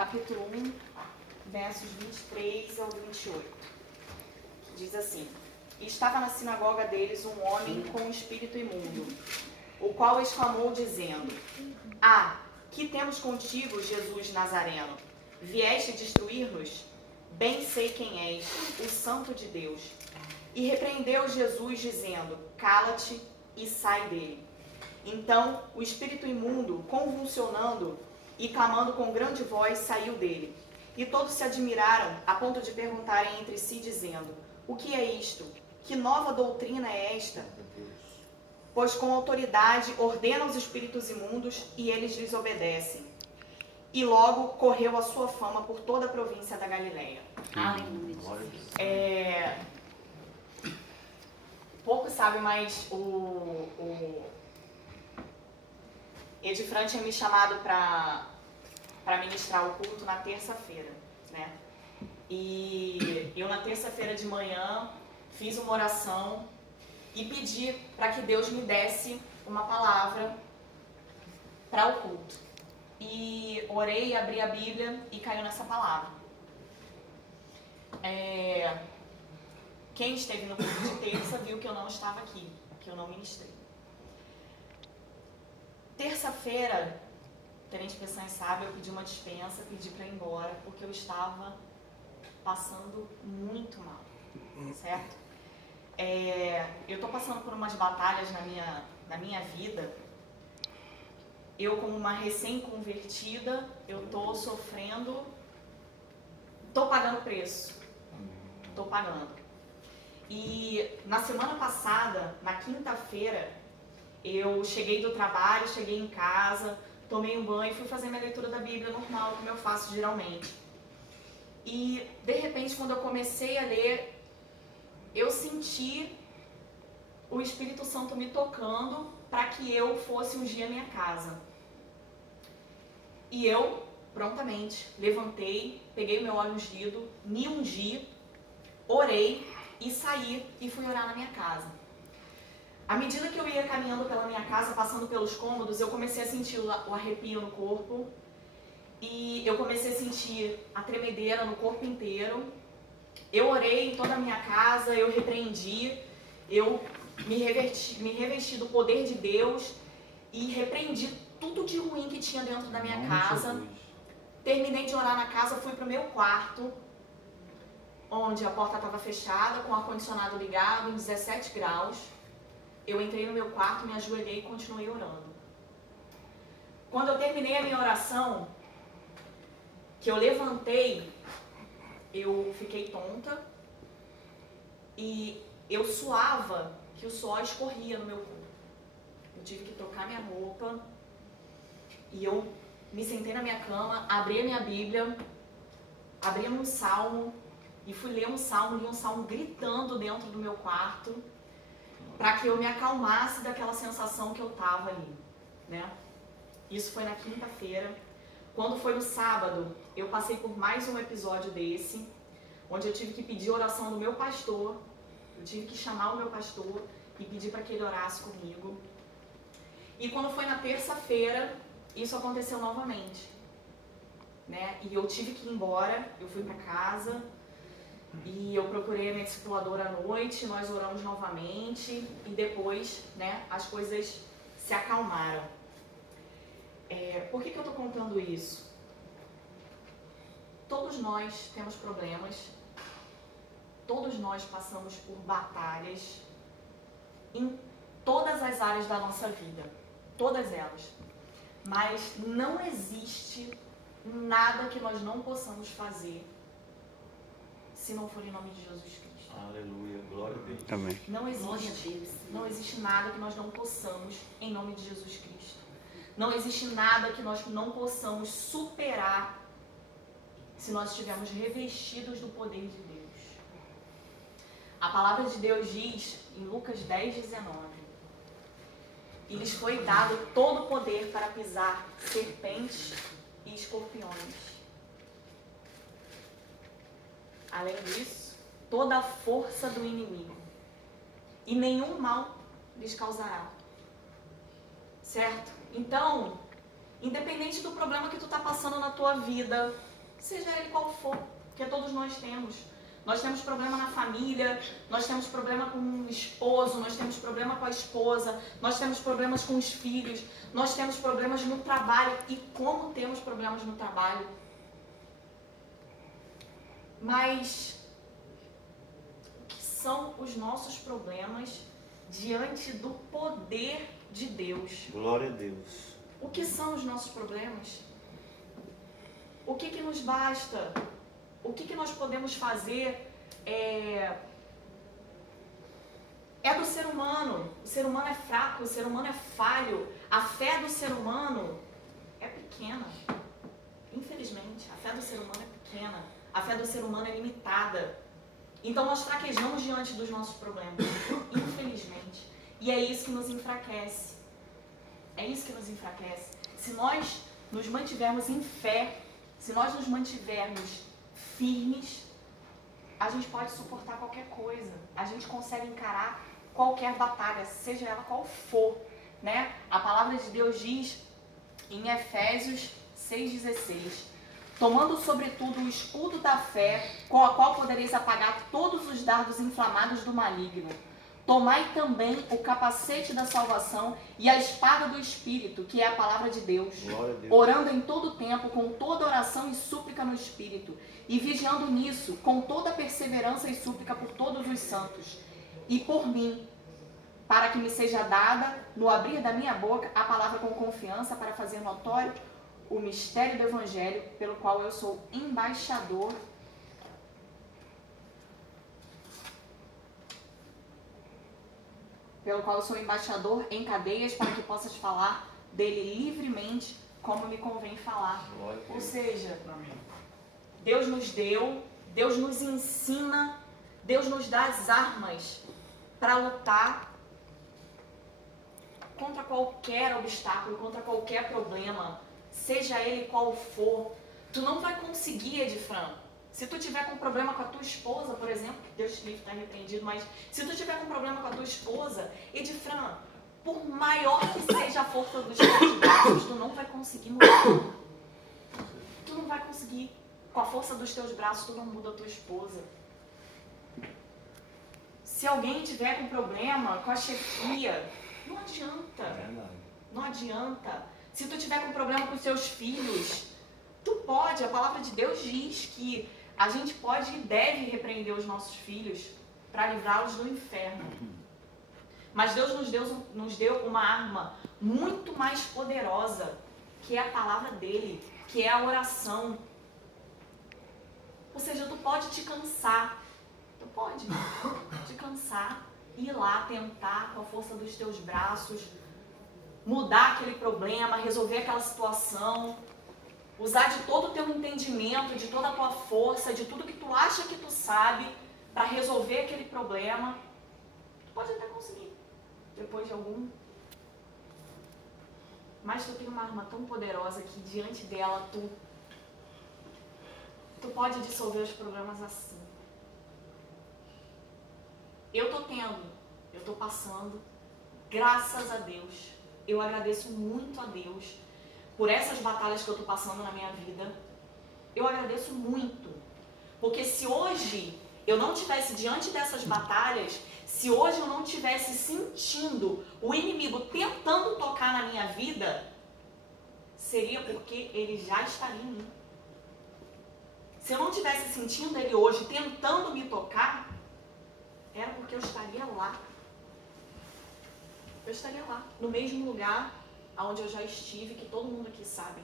capítulo 1, versos 23 ao 28. Diz assim: E estava na sinagoga deles um homem com um espírito imundo, o qual exclamou dizendo: Ah, que temos contigo, Jesus Nazareno? Vieste destruir-nos? Bem sei quem és, o Santo de Deus. E repreendeu Jesus, dizendo: Cala-te e sai dele. Então o espírito imundo, convulsionando e clamando com grande voz, saiu dele. E todos se admiraram, a ponto de perguntarem entre si, dizendo: O que é isto? Que nova doutrina é esta? Pois com autoridade ordena os espíritos imundos e eles lhes obedecem. E logo correu a sua fama por toda a província da Galileia. Pouco sabe, mas o Edifran tinha me chamado para ministrar o culto na terça-feira, né? E eu na terça-feira de manhã fiz uma oração e pedi para que Deus me desse uma palavra para o culto. E orei, abri a Bíblia e caiu nessa palavra. Quem esteve no culto de terça viu que eu não estava aqui, que eu não ministrei. Terça-feira, o Tenente Peçanha sabe, eu pedi uma dispensa, pedi para ir embora, porque eu estava passando muito mal, certo? Eu estou passando por umas batalhas na minha vida. Eu, como uma recém-convertida, eu estou sofrendo, estou pagando preço, estou pagando. E na semana passada, na quinta-feira, eu cheguei do trabalho, cheguei em casa, tomei um banho e fui fazer minha leitura da Bíblia normal, como eu faço geralmente. E, de repente, quando eu comecei a ler, eu senti o Espírito Santo me tocando para que eu fosse ungir a minha casa. E eu, prontamente, levantei, peguei o meu óleo ungido, me ungi, orei e saí e fui orar na minha casa. À medida que eu ia caminhando pela minha casa, passando pelos cômodos, eu comecei a sentir o arrepio no corpo e eu comecei a sentir a tremedeira no corpo inteiro. Eu orei em toda a minha casa, eu repreendi, eu me revesti do poder de Deus e repreendi tudo de ruim que tinha dentro da minha casa. Terminei de orar na casa, fui para o meu quarto, onde a porta estava fechada, com o ar-condicionado ligado, em 17 graus. Eu entrei no meu quarto, me ajoelhei e continuei orando. Quando eu terminei a minha oração, que eu levantei, eu fiquei tonta e eu suava, que o suor escorria no meu corpo. Eu tive que trocar minha roupa e eu me sentei na minha cama, abri a minha Bíblia, abri um salmo e fui ler um salmo, li um salmo gritando dentro do meu quarto, para que eu me acalmasse daquela sensação que eu estava ali, né? Isso foi na quinta-feira. Quando foi no sábado, eu passei por mais um episódio desse, onde eu tive que pedir oração do meu pastor, eu tive que chamar o meu pastor e pedir para que ele orasse comigo. E quando foi na terça-feira, isso aconteceu novamente, né? E eu tive que ir embora, eu fui para casa e eu procurei a minha discipuladora à noite, nós oramos novamente e depois, né, as coisas se acalmaram. Por que eu estou contando isso? Todos nós temos problemas, todos nós passamos por batalhas em todas as áreas da nossa vida, todas elas. Mas não existe nada que nós não possamos fazer se não for em nome de Jesus Cristo. Aleluia, glória a Deus. Amém. Não existe nada que nós não possamos em nome de Jesus Cristo. Não existe nada que nós não possamos superar se nós estivermos revestidos do poder de Deus. A palavra de Deus diz em Lucas 10:19: E lhes foi dado todo o poder para pisar serpentes e escorpiões. Além disso, toda a força do inimigo, e nenhum mal lhes causará. Certo? Então, independente do problema que tu está passando na tua vida, seja ele qual for, porque todos nós temos. Nós temos problema na família, nós temos problema com o esposo, nós temos problema com a esposa, nós temos problemas com os filhos, nós temos problemas no trabalho. E como temos problemas no trabalho? Mas o que são os nossos problemas diante do poder de Deus? Glória a Deus. O que são os nossos problemas? O que nos basta? O que nós podemos fazer é do ser humano. O ser humano é fraco, o ser humano é falho. A fé do ser humano é pequena. Infelizmente, a fé do ser humano é pequena. A fé do ser humano é limitada. Então nós fraquejamos diante dos nossos problemas. Infelizmente. E é isso que nos enfraquece. É isso que nos enfraquece. Se nós nos mantivermos em fé, se nós nos mantivermos firmes, a gente pode suportar qualquer coisa. A gente consegue encarar qualquer batalha, seja ela qual for, né? A palavra de Deus diz em Efésios 6,16: tomando sobretudo o escudo da fé, com a qual podereis apagar todos os dardos inflamados do maligno. Tomai também o capacete da salvação e a espada do Espírito, que é a palavra de Deus, orando em todo tempo, com toda oração e súplica no Espírito, e vigiando nisso, com toda perseverança e súplica por todos os santos, e por mim, para que me seja dada, no abrir da minha boca, a palavra com confiança, para fazer notório o mistério do Evangelho, pelo qual eu sou embaixador em cadeias, para que possas falar dele livremente, como me convém falar. Ou seja, Deus nos deu, Deus nos ensina, Deus nos dá as armas para lutar contra qualquer obstáculo, contra qualquer problema, seja ele qual for. Tu não vai conseguir, Edifran. Se tu tiver com problema com a tua esposa, por exemplo, que Deus te livre, está repreendido, mas se tu tiver com problema com a tua esposa, Edifran, por maior que seja a força dos teus braços, tu não vai conseguir mudar. Tu não vai conseguir. Com a força dos teus braços, tu não muda a tua esposa. Se alguém tiver com problema com a chefia, não adianta. Não adianta. Se tu tiver com problema com os seus filhos, tu pode. A palavra de Deus diz que a gente pode e deve repreender os nossos filhos para livrá-los do inferno. Mas Deus nos deu uma arma muito mais poderosa, que é a palavra dele, que é a oração. Ou seja, tu pode te cansar. Tu pode te cansar, ir lá tentar com a força dos teus braços, mudar aquele problema, resolver aquela situação, usar de todo o teu entendimento, de toda a tua força, de tudo que tu acha que tu sabe para resolver aquele problema. Tu pode até conseguir, depois de algum. Mas tu tem uma arma tão poderosa que diante dela tu pode dissolver os problemas assim. Eu tô passando, graças a Deus. Eu agradeço muito a Deus por essas batalhas que eu tô passando na minha vida. Eu agradeço muito. Porque se hoje eu não estivesse diante dessas batalhas, se hoje eu não estivesse sentindo o inimigo tentando tocar na minha vida, seria porque ele já estaria em mim. Se eu não estivesse sentindo ele hoje tentando me tocar, era porque eu estaria lá. Eu estaria lá, no mesmo lugar onde eu já estive, que todo mundo aqui sabe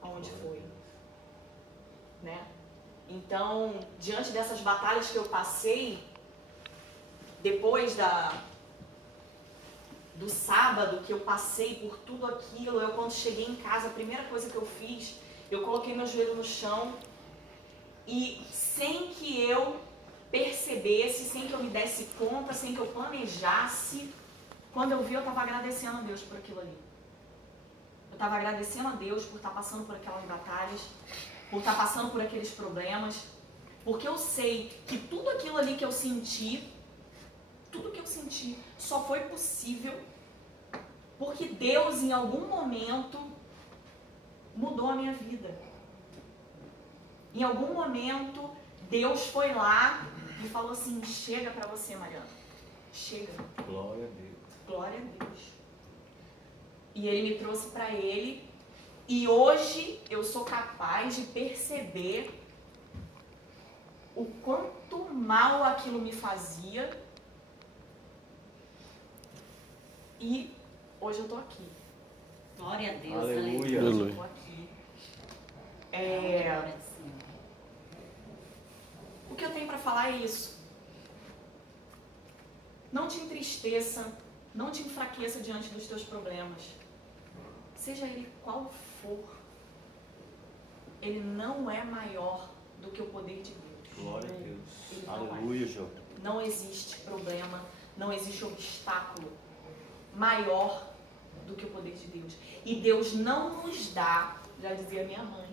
aonde foi. Né? Então, diante dessas batalhas que eu passei, depois do sábado que eu passei por tudo aquilo, eu quando cheguei em casa, a primeira coisa que eu fiz, eu coloquei meu joelho no chão e sem que eu percebesse, sem que eu me desse conta, sem que eu planejasse, quando eu vi, eu estava agradecendo a Deus por aquilo ali. Eu estava agradecendo a Deus por estar passando por aquelas batalhas, por estar passando por aqueles problemas, porque eu sei que tudo aquilo ali que eu senti, só foi possível porque Deus, em algum momento, mudou a minha vida. Em algum momento, Deus foi lá e falou assim, chega pra você, Mariana. Chega. Glória a Deus. Glória a Deus. E Ele me trouxe pra Ele. E hoje eu sou capaz de perceber o quanto mal aquilo me fazia. E hoje eu tô aqui. Glória a Deus. Aleluia. Hoje eu tô aqui. O que eu tenho para falar é isso. Não te entristeça, não te enfraqueça diante dos teus problemas. Seja ele qual for, ele não é maior do que o poder de Deus. Glória a Deus. Ele não Aleluia, Jó. Não existe problema, não existe obstáculo maior do que o poder de Deus. E Deus não nos dá, já dizia minha mãe,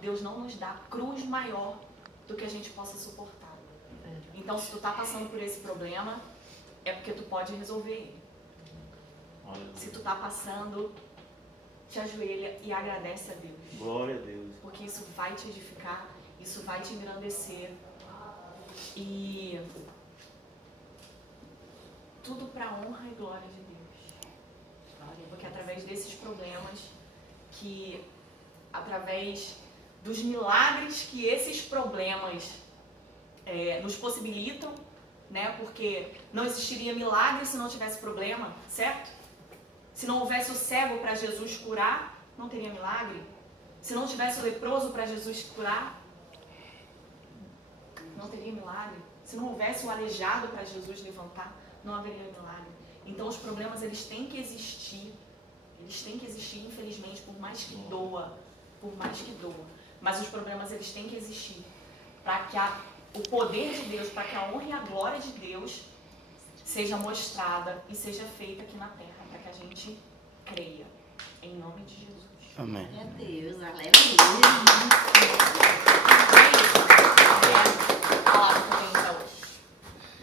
Deus não nos dá cruz maior do que a gente possa suportar. Então, se tu tá passando por esse problema, é porque tu pode resolver ele. Aleluia. Se tu tá passando, te ajoelha e agradece a Deus. Glória a Deus. Porque isso vai te edificar, isso vai te engrandecer. E tudo para honra e glória de Deus. Porque através desses problemas, através dos milagres que esses problemas nos possibilitam, né? Porque não existiria milagre se não tivesse problema, certo? Se não houvesse o cego para Jesus curar, não teria milagre. Se não tivesse o leproso para Jesus curar, não teria milagre. Se não houvesse o aleijado para Jesus levantar, não haveria milagre. Então os problemas, eles têm que existir. Eles têm que existir, infelizmente, por mais que doa. Por mais que doa. Mas os problemas, eles têm que existir para que o poder de Deus, para que a honra e a glória de Deus seja mostrada e seja feita aqui na terra, para que a gente creia. Em nome de Jesus. Amém. Glória a Deus. Aleluia.